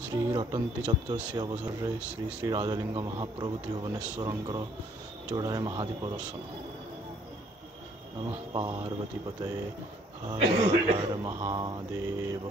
श्री रटंती चतुर्शी अवसर श्री श्री राजलिंग महाप्रभु त्रिभुवनेश्वरंकर जोड़े महादीप दर्शन। नमः पार्वतीपते हर हर महादेव।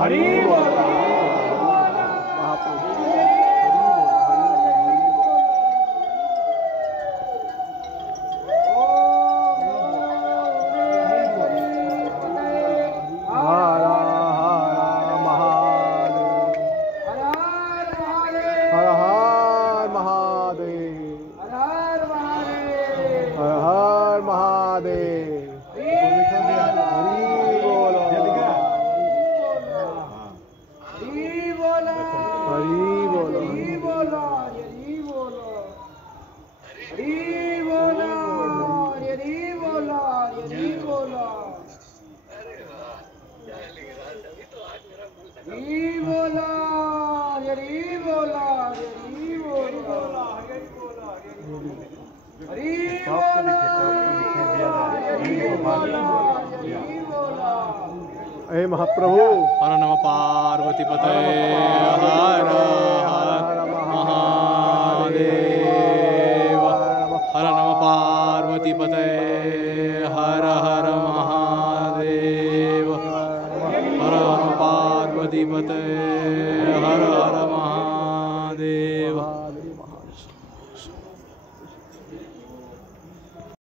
हरि बोल हे महाप्रभु। हर नम पार्वतीपते हर हर महादेव। हर नम पार्वतीपते हर हर महादेव। हर नम पार्वतीपते हर हर महादेव।